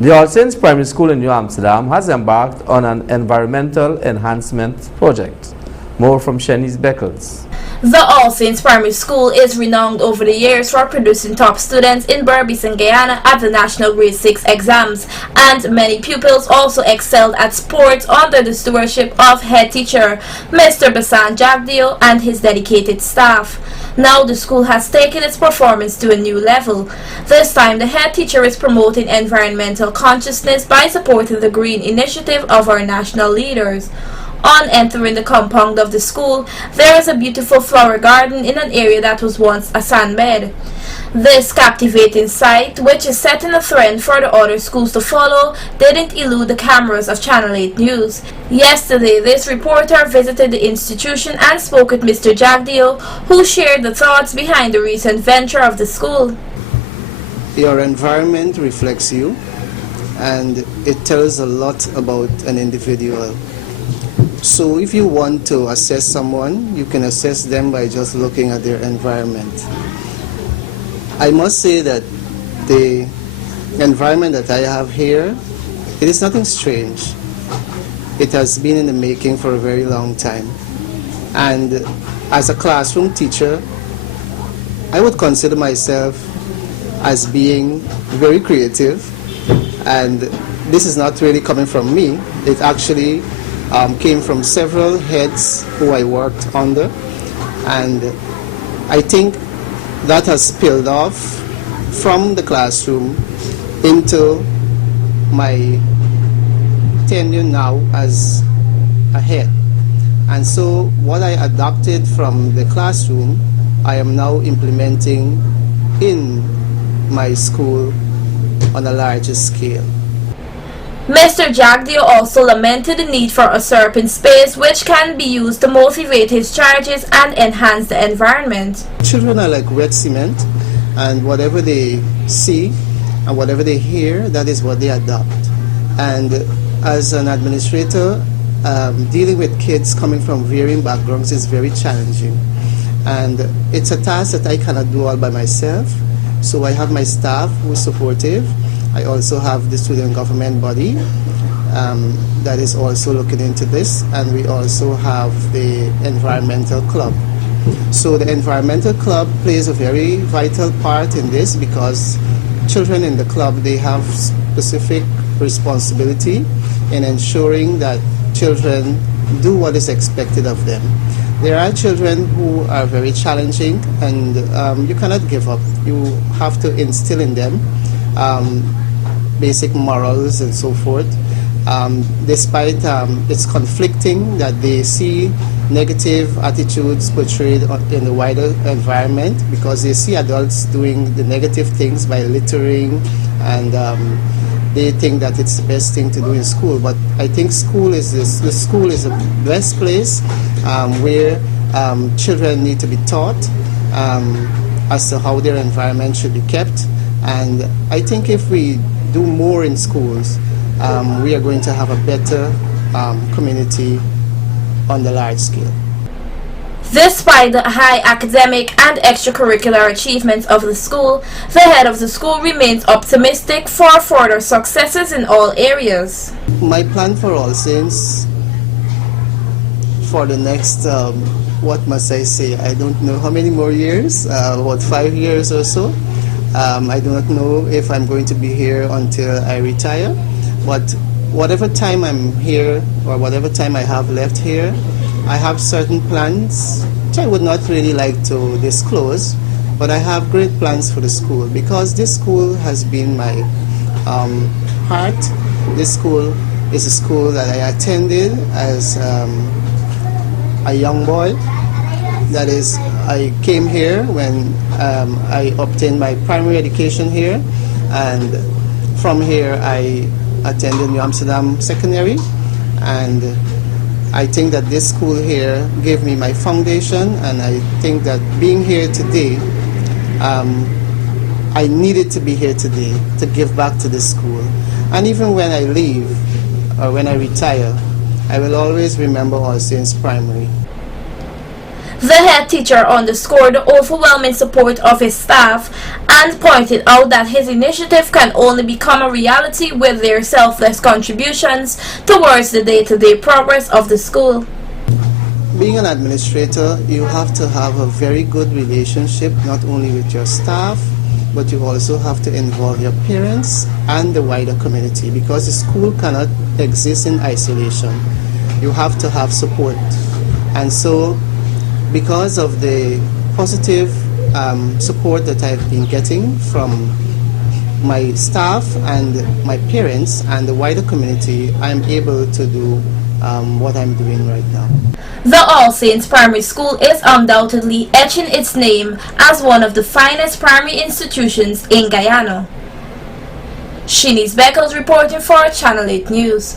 The All Saints Primary School in New Amsterdam has embarked on an environmental enhancement project. More from Shanice Beckles. The All Saints Primary School is renowned over the years for producing top students in Berbice and Guyana at the National Grade 6 exams, and many pupils also excelled at sports under the stewardship of head teacher Mr. Basan Jagdio and his dedicated staff. Now the school has taken its performance to a new level. This time the head teacher is promoting environmental consciousness by supporting the green initiative of our national leaders. On entering the compound of the school, there is a beautiful flower garden in an area that was once a sandbed. This captivating sight, which is setting a trend for the other schools to follow, didn't elude the cameras of Channel 8 News. Yesterday, this reporter visited the institution and spoke with Mr. Jagdio, who shared the thoughts behind the recent venture of the school. Your environment reflects you, and it tells a lot about an individual. So if you want to assess someone, you can assess them by just looking at their environment. I must say that the environment that I have here, it is nothing strange. It has been in the making for a very long time. And as a classroom teacher, I would consider myself as being very creative. And this is not really coming from me. It actually came from several heads who I worked under, and I think that has spilled off from the classroom into my tenure now as a head. And so what I adopted from the classroom, I am now implementing in my school on a larger scale. Mr. Jagdio also lamented the need for a usurping space which can be used to motivate his charges and enhance the environment. Children are like wet cement, and whatever they see and whatever they hear, that is what they adopt. And as an administrator, dealing with kids coming from varying backgrounds is very challenging. And it's a task that I cannot do all by myself. So I have my staff who is supportive. I also have the student government body that is also looking into this, and we also have the environmental club. So the environmental club plays a very vital part in this because children in the club, they have specific responsibility in ensuring that children do what is expected of them. There are children who are very challenging, and you cannot give up. You have to instill in them basic morals and so forth. Despite it's conflicting that they see negative attitudes portrayed in the wider environment, because they see adults doing the negative things by littering, and they think that it's the best thing to do in school. But I think the school is a best place where children need to be taught as to how their environment should be kept. And I think if we do more in schools, we are going to have a better community on the large scale. Despite the high academic and extracurricular achievements of the school, the head of the school remains optimistic for further successes in all areas. My plan for All Saints for the next, what must I say, I don't know how many more years, about 5 years or so. I do not know if I'm going to be here until I retire, but whatever time I'm here or whatever time I have left here, I have certain plans which I would not really like to disclose, but I have great plans for the school, because this school has been my heart. This school is a school that I attended as a young boy. That is, I came here when I obtained my primary education here, and from here I attended New Amsterdam Secondary, and I think that this school here gave me my foundation, and I think that being here today, I needed to be here today to give back to this school. And even when I leave or when I retire, I will always remember All Saints Primary. The head teacher underscored the overwhelming support of his staff and pointed out that his initiative can only become a reality with their selfless contributions towards the day-to-day progress of the school. Being an administrator, you have to have a very good relationship not only with your staff, but you also have to involve your parents and the wider community, because the school cannot exist in isolation. You have to have support. And so, because of the positive support that I've been getting from my staff and my parents and the wider community, I'm able to do what I'm doing right now. The All Saints Primary School is undoubtedly etching its name as one of the finest primary institutions in Guyana. Shanice Beckles reporting for Channel 8 News.